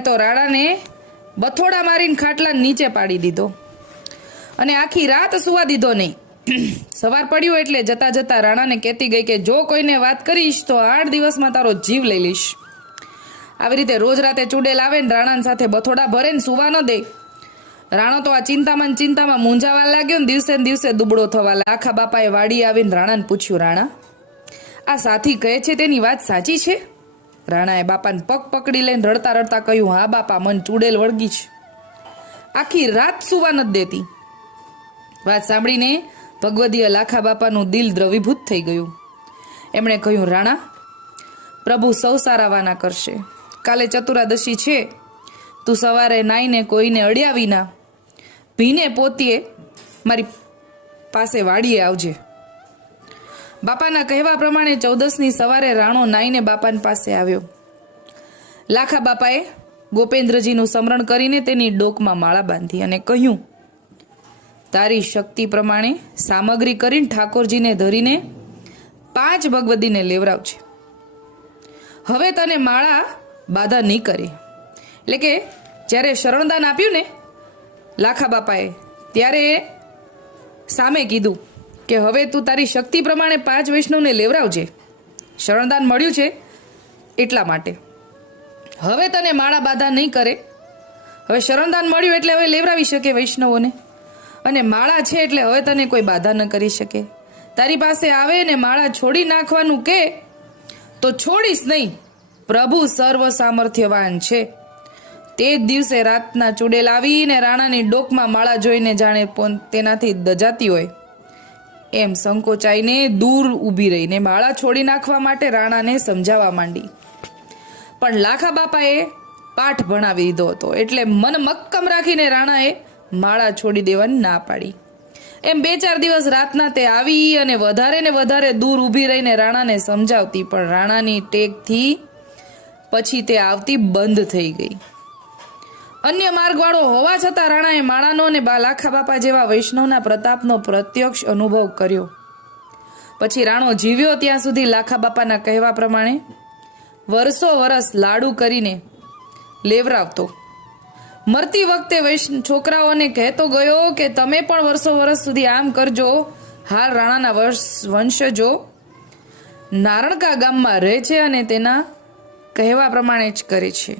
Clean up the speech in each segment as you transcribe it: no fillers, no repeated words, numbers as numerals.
તો રાણાને બથોડા મારીને ખાટલા નીચે પાડી દીધો અને આખી રાત સુવા દીધો નહીં. સવાર પડ્યું એટલે જતા જતા રાણાને કહેતી ગઈ કે જો કોઈને વાત કરીશ તો 8 દિવસમાં તારો જીવ લઈ લઈશ. આવી રીતે રોજ રાતે ચૂડેલ આવે ને રાણા સાથે બથોડા ભરે ને સુવા ન દે. રાણો તો આ ચિંતામાં મૂંઝાવા લાગ્યો ને દિવસે દુબળો થવા લાગ્યો. આખા બાપાએ વાડી આવીને રાણાને પૂછ્યું, રાણા, આ સાથી કહે છે તેની વાત સાચી છે? રાણાએ બાપાને પગ પકડી લઈને રડતા રડતા કહ્યું, હા બાપા, મન ચૂડેલ વળગી છે, આખી રાત સુવા નથી દેતી. વાત સાંભળીને ભગવદીય લાખા બાપાનું દિલ દ્રવીભૂત થઈ ગયું. એમણે કહ્યું, રાણા, પ્રભુ સૌ સારા વાના કરશે. કાલે ચતુરાદશી છે, તું સવારે નાઈને કોઈને અડ્યા વિના ભીને પોતીએ મારી પાસે વાડીએ આવજે. બાપાના કહેવા પ્રમાણે 14ની સવારે રાણો નાઈને બાપાની પાસે આવ્યો. લાખા બાપાએ ગોપેન્દ્રજીનું સ્મરણ કરીને તેની ડોકમાં માળા બાંધી અને કહ્યું, તારી શક્તિ પ્રમાણે સામગ્રી કરીને ઠાકોરજીને ધરીને 5 ભગવદીને લેવરાવજે. હવે તને માળા બાધા નહીં કરે. એટલે કે જ્યારે શરણદાન આપ્યું ને લાખા બાપાએ, ત્યારે સામે કીધું કે હવે તું તારી શક્તિ પ્રમાણે 5 વૈષ્ણવને લેવરાવજે. શરણદાન મળ્યું છે એટલા માટે. હવે તને માળા બાધા નહીં કરે. હવે શરણદાન મળ્યું એટલે હવે લેવરાવી શકે વૈષ્ણવોને, અને માળા છે એટલે હવે તને કોઈ બાધા ન કરી શકે. તારી પાસે આવે ને માળા છોડી નાખવાનું કે તો છોડીશ નહીં. પ્રભુ સર્વ સામર્થ્યવાન છે. તે જ દિવસે રાતના ચૂડેલ આવીને રાણાની ડોકમાં માળા જોઈને જાણે તેનાથી દજાતી હોય એમ સંકોચાઈને દૂર ઊભી રહીને માળા છોડી નાખવા માટે રાણાને સમજાવવા માંડી. પણ લાખા બાપાએ પાઠ ભણાવી દીધો હતો એટલે મન મક્કમ રાખીને રાણાએ માળા છોડી દેવાની ના પાડી. એમ 2-4 દિવસ રાતના તે આવી અને વધારે ને વધારે દૂર ઊભી રહીને રાણાને સમજાવતી, પણ રાણાની ટેકથી પછી તે આવતી બંધ થઈ ગઈ. અન્ય માર્ગવાળો હોવા છતાં રાણાએ માળાનો અને લાખા બાપા જેવા વૈષ્ણવના પ્રતાપનો પ્રત્યક્ષ અનુભવ કર્યો. પછી રાણો જીવ્યો ત્યાં સુધી લાખા બાપાના કહેવા પ્રમાણે વર્ષો વરસ લાડુ કરીને લેવરાવતો. મરતી વખતે છોકરાઓને કહેતો ગયો કે તમે પણ વર્ષો વર્ષ સુધી આમ કરજો. હાલ રાણાના વંશજો નારણકા ગામમાં રહે છે અને તેના કહેવા પ્રમાણે જ કરે છે.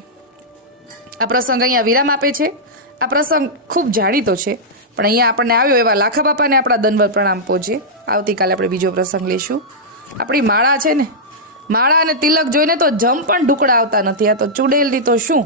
આ પ્રસંગ અહીંયા વિરામ આપે છે. આ પ્રસંગ ખૂબ જાણીતો છે, પણ અહીંયા આપણને આવ્યો એવા લાખા બાપાને આપણા દંડવત પ્રણામ પહોંચે. આવતીકાલે આપણે બીજો પ્રસંગ લઈશું. આપણી માળા છે ને, માળા અને તિલક જોઈને તો જમ પણ ઢુકડા આવતા નથી. આ તો ચૂડેલની તો શું